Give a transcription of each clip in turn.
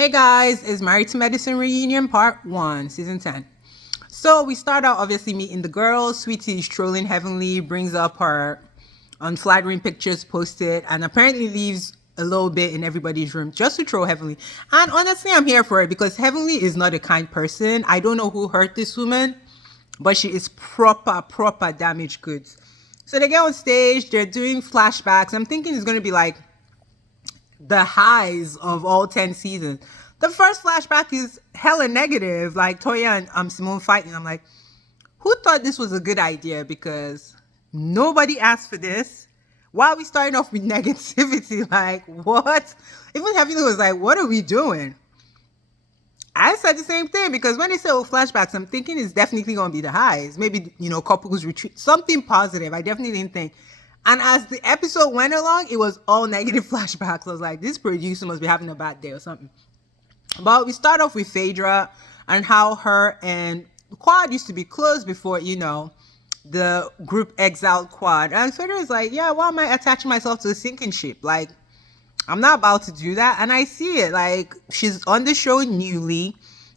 Hey guys, it's Married to Medicine Reunion Part 1, Season 10. So we start out obviously meeting the girls. Sweetie is trolling Heavenly, brings up her unflattering pictures posted, and apparently leaves a little bit in everybody's room just to troll Heavenly. And honestly, I'm here for it because Heavenly is not a kind person. I don't know who hurt this woman, but she is proper damaged goods. So they get on stage, they're doing flashbacks. I'm thinking it's going to be like the highs of all 10 seasons. The first flashback is hella negative, like Toya and Simone fighting. I'm like, who thought this was a good idea? Because nobody asked for this. Why are we starting off with negativity? Like, what? Even Heavenly was like, what are we doing? I said the same thing because when they say flashbacks, I'm thinking it's definitely going to be the highs. Maybe, couples retreat, something positive. I definitely didn't think. And as the episode went along, it was all negative flashbacks. I was like, this producer must be having a bad day or something. But we start off with Phaedra and how her and Quad used to be close before, the group exiled Quad. And Phaedra is like, yeah, why am I attaching myself to a sinking ship? Like, I'm not about to do that. And I see it. Like, she's on the show newly.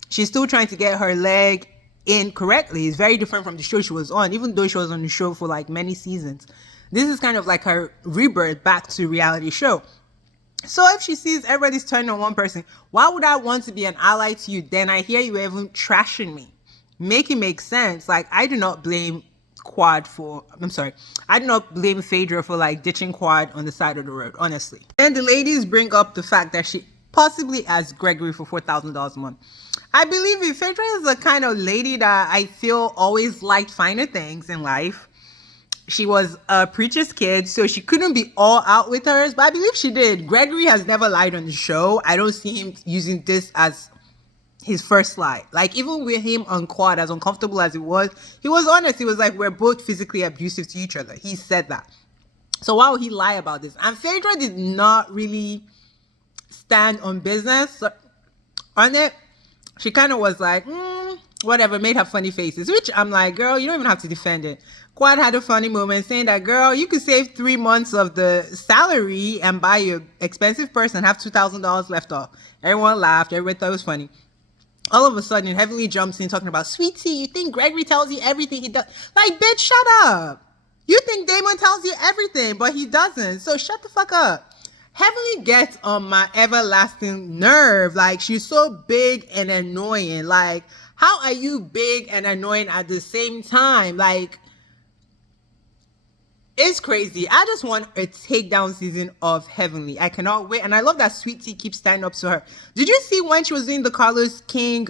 She's still trying to get her leg in correctly. It's very different from the show she was on, even though she was on the show for like many seasons. This is kind of like her rebirth back to reality show. So if she sees everybody's turning on one person, why would I want to be an ally to you? Then I hear you even trashing me. Make it make sense. Like, I do not blame Quad for, I do not blame Phaedra for like ditching Quad on the side of the road, honestly. And the ladies bring up the fact that she possibly asked Gregory for $4,000 a month. I believe it. Phaedra is the kind of lady that I feel always liked finer things in life. She was a preacher's kid, so she couldn't be all out with hers, but I believe she did. Gregory has never lied on the show. I don't see him using this as his first lie. Like, even with him on Quad, as uncomfortable as it was, he was honest. He was like, we're both physically abusive to each other. He said that. So why would he lie about this? And Phaedra did not really stand on business on it. She kind of was like, whatever, made her funny faces, which I'm like, girl, you don't even have to defend it. Quad had a funny moment saying that, girl, you could save 3 months of the salary and buy your expensive purse and have $2,000 left off. Everyone laughed. Everybody thought it was funny. All of a sudden, Heavenly jumps in talking about, Sweetie, you think Gregory tells you everything he does? Like, bitch, shut up. You think Damon tells you everything, but he doesn't. So shut the fuck up. Heavenly gets on my everlasting nerve. Like, she's so big and annoying. Like, how are you big and annoying at the same time? Like, it's crazy. I just want a takedown season of Heavenly. I cannot wait. And I love that Sweetie keeps standing up to her. Did you see when she was doing the Carlos King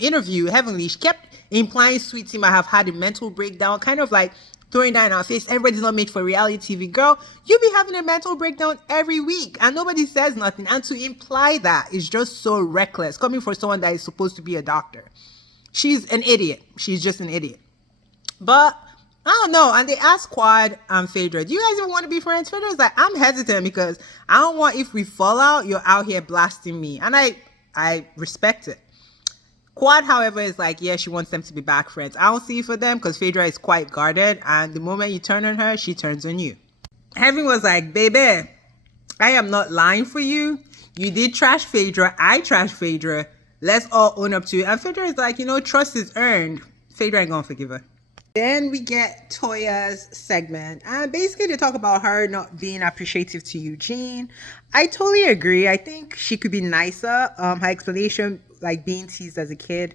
interview, Heavenly, she kept implying Sweetie might have had a mental breakdown, kind of like throwing that in our face. Everybody's not made for reality TV. Girl, you be having a mental breakdown every week and nobody says nothing. And to imply that is just so reckless, coming from someone that is supposed to be a doctor. She's an idiot. She's just an idiot. But I don't know. And they asked Quad and Phaedra, do you guys even want to be friends? Phaedra's like, I'm hesitant because I don't want, if we fall out, you're out here blasting me. And I respect it. Quad, however, is like, yeah, she wants them to be back friends. I don't see it for them because Phaedra is quite guarded. And the moment you turn on her, she turns on you. Heaven was like, baby, I am not lying for you. You did trash Phaedra. I trashed Phaedra. Let's all own up to it. And Phaedra is like, trust is earned. Phaedra ain't gonna forgive her. Then we get Toya's segment. And basically they talk about her not being appreciative to Eugene. I totally agree. I think she could be nicer. Her explanation, like being teased as a kid.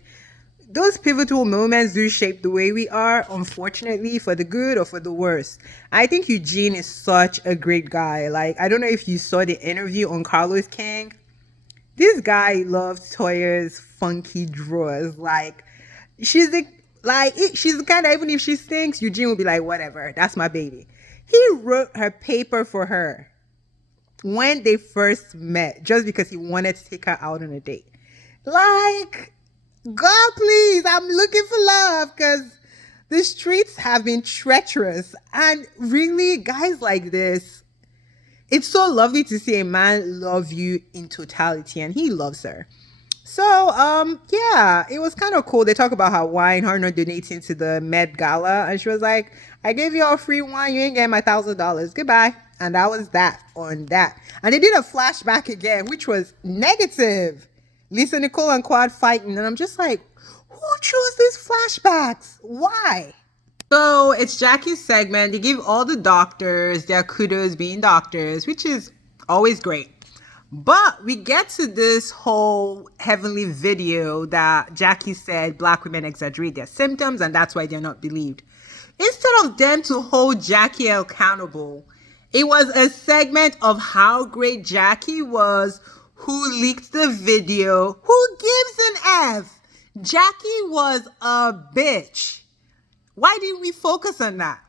Those pivotal moments do shape the way we are, unfortunately, for the good or for the worse. I think Eugene is such a great guy. Like, I don't know if you saw the interview on Carlos King. This guy loves Toya's funky drawers. Like, she's the kind of, even if she stinks, Eugene will be like, whatever, that's my baby. He wrote her paper for her when they first met, just because he wanted to take her out on a date. Like, God, please, I'm looking for love, because the streets have been treacherous. And really, guys like this, it's so lovely to see a man love you in totality, and he loves her. So, yeah, it was kind of cool. They talk about how wine, her not donating to the Met Gala. And she was like, I gave you all free wine. You ain't getting my $1,000. Goodbye. And that was that on that. And they did a flashback again, which was negative. Lisa Nicole and Quad fighting, and I'm just like, who chose these flashbacks? Why? So it's Jackie's segment. They give all the doctors their kudos being doctors, which is always great. But we get to this whole heavenly video that Jackie said black women exaggerate their symptoms and that's why they're not believed. Instead of them to hold Jackie accountable, it was a segment of how great Jackie was, who leaked the video, who gives an F. Jackie was a bitch. Why didn't we focus on that?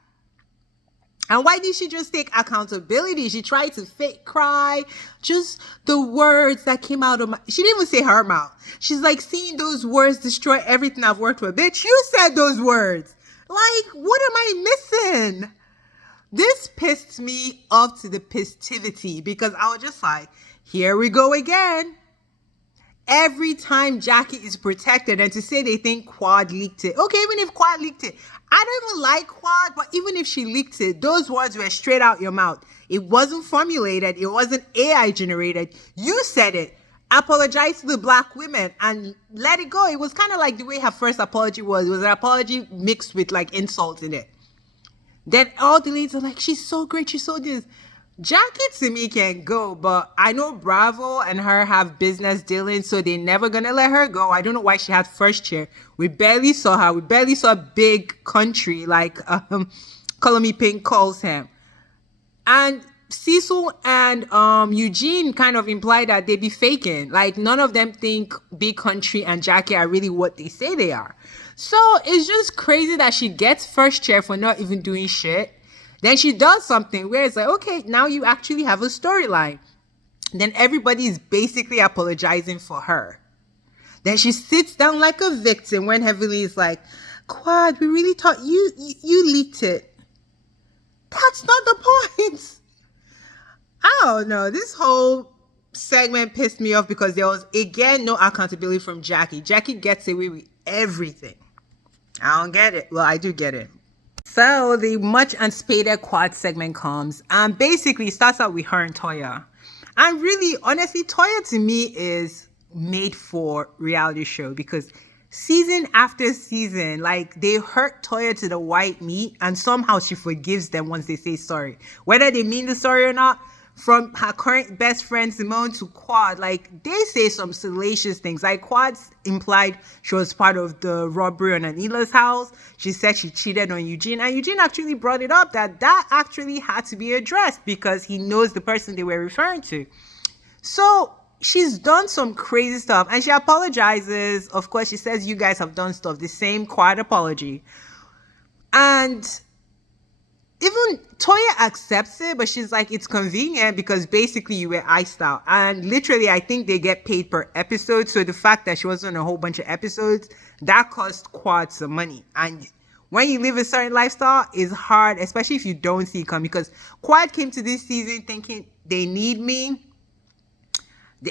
And why did she just take accountability? She tried to fake cry. Just the words that came out of my... She didn't even say her mouth. She's like, seeing those words destroy everything I've worked with. Bitch, you said those words. Like, what am I missing? This pissed me off to the pistivity because I was just like, here we go again. Every time Jackie is protected, and to say they think Quad leaked it. Okay, even if Quad leaked it. I don't even like Quad, but even if she leaked it, those words were straight out your mouth. It wasn't formulated. It wasn't AI generated. You said it. Apologize to the black women and let it go. It was kind of like the way her first apology was. It was an apology mixed with like insults in it. Then all the ladies are like, she's so great. She's so this. Jackie to me can go, but I know Bravo and her have business dealings, so they're never gonna let her go. I don't know why she had first chair. We barely saw her. We barely saw Big Country, like Color Me Pink calls him. And Cecil and Eugene kind of implied that they be faking. Like none of them think Big Country and Jackie are really what they say they are. So it's just crazy that she gets first chair for not even doing shit. Then she does something where it's like, okay, now you actually have a storyline. Then everybody is basically apologizing for her. Then she sits down like a victim when Heavenly is like, Quad, we really thought you leaked it. That's not the point. I don't know. This whole segment pissed me off because there was, again, no accountability from Jackie. Jackie gets away with everything. I don't get it. Well, I do get it. So the much anticipated Quad segment comes and basically starts out with her and Toya. And really, honestly, Toya to me is made for reality show because season after season, like they hurt Toya to the white meat and somehow she forgives them once they say sorry. Whether they mean the sorry or not, from her current best friend Simone to Quad, like they say some salacious things. Like Quad implied she was part of the robbery on Anila's house. She said she cheated on Eugene, and Eugene actually brought it up that actually had to be addressed because he knows the person they were referring to. So she's done some crazy stuff and she apologizes. Of course, she says you guys have done stuff, the same Quad apology. And even Toya accepts it, but she's like, it's convenient because basically you were iced out. And literally, I think they get paid per episode. So the fact that she wasn't on a whole bunch of episodes, that cost Quad some money. And when you live a certain lifestyle, it's hard, especially if you don't see it come. Because Quad came to this season thinking, they need me.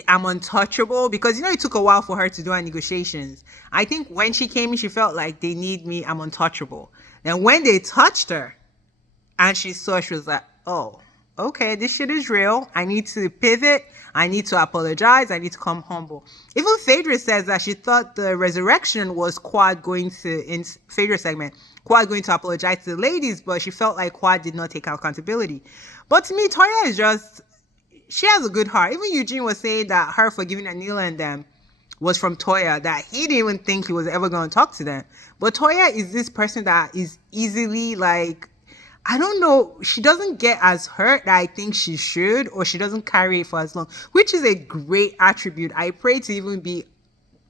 I'm untouchable. Because, you know, it took a while for her to do her negotiations. I think when she came in, she felt like they need me. I'm untouchable. And when they touched her, and she saw, she was like, oh, okay, this shit is real. I need to pivot. I need to apologize. I need to come humble. Even Phaedra says that she thought the resurrection was Quad going to, in Phaedra's segment, Quad going to apologize to the ladies, but she felt like Quad did not take accountability. But to me, Toya is just, she has a good heart. Even Eugene was saying that her forgiving Anila and them was from Toya, that he didn't even think he was ever going to talk to them. But Toya is this person that is easily like, I don't know, she doesn't get as hurt that I think she should, or she doesn't carry it for as long, which is a great attribute. I pray to even be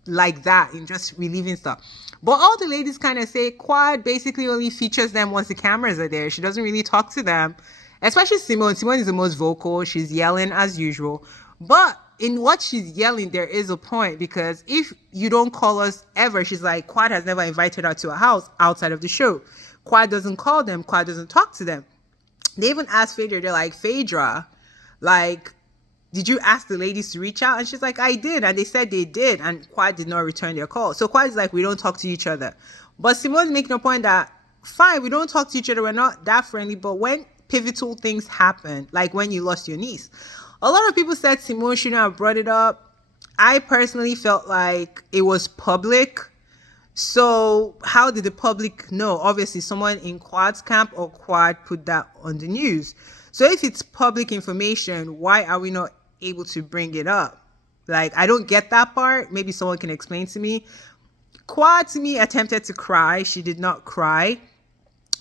like that in just relieving stuff. But all the ladies kind of say Quad basically only features them once the cameras are there. She doesn't really talk to them, especially Simone. Simone is the most vocal. She's yelling as usual. But in what she's yelling, there is a point, because if you don't call us ever, she's like, Quad has never invited her to a house outside of the show. Quad doesn't call them. Quad doesn't talk to them. They even asked Phaedra, they're like, Phaedra, like, did you ask the ladies to reach out? And she's like, I did. And they said they did. And Quad did not return their call. So Quad is like, we don't talk to each other. But Simone's making a point that, fine, we don't talk to each other. We're not that friendly. But when pivotal things happen, like when you lost your niece, a lot of people said Simone shouldn't have brought it up. I personally felt like it was public. So how did the public know? Obviously, someone in Quad's camp or Quad put that on the news. So if it's public information, why are we not able to bring it up? Like, I don't get that part. Maybe someone can explain to me. Quad, to me, attempted to cry. She did not cry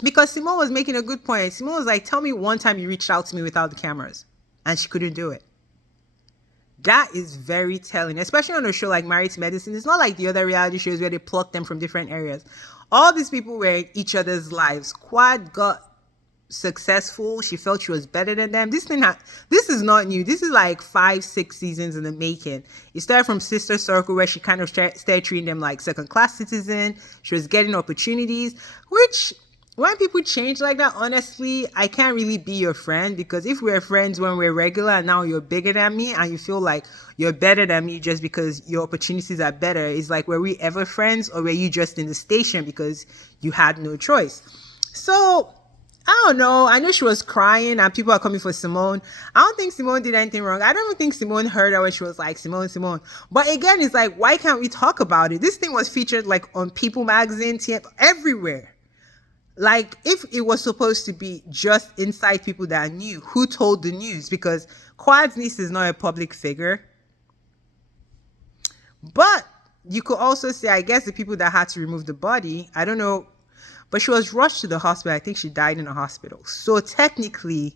because Simone was making a good point. Simone was like, tell me one time you reached out to me without the cameras. And she couldn't do it. That is very telling, especially on a show like Married to Medicine. It's not like the other reality shows where they pluck them from different areas. All these people were in each other's lives. Quad got successful. She felt she was better than them. This is not new. This is like 5-6 seasons in the making. It started from Sister Circle, where she kind of started treating them like second-class citizens. She was getting opportunities, which when people change like that, honestly, I can't really be your friend, because if we're friends when we're regular and now you're bigger than me and you feel like you're better than me just because your opportunities are better, it's like, were we ever friends, or were you just in the station because you had no choice? So I don't know. I know she was crying and people are coming for Simone. I don't think Simone did anything wrong. I don't even think Simone heard her when she was like, Simone, Simone. But again, it's like, why can't we talk about it? This thing was featured like on People Magazine, TF, everywhere. Like, if it was supposed to be just inside people that knew, who told the news? Because Quad's niece is not a public figure. But you could also say, I guess, the people that had to remove the body, I don't know, but she was rushed to the hospital. I think she died in a hospital. So technically,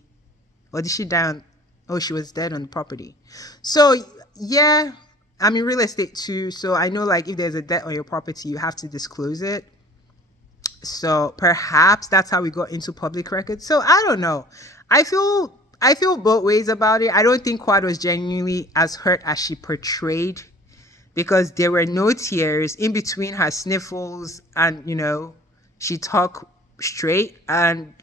or did she die on, oh, she was dead on the property. So yeah, I'm in real estate too. So I know, like, if there's a debt on your property, you have to disclose it. So perhaps that's how we got into public records. So I don't know. I feel both ways about it. I don't think Quad was genuinely as hurt as she portrayed, because there were no tears in between her sniffles, and she talked straight. And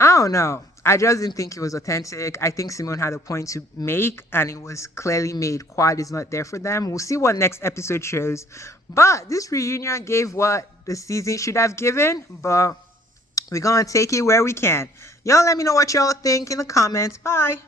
I don't know. I just didn't think it was authentic. I think Simone had a point to make, and it was clearly made. Quad is not there for them. We'll see what next episode shows. But this reunion gave what the season should have given, but we're going to take it where we can. Y'all let me know what y'all think in the comments. Bye.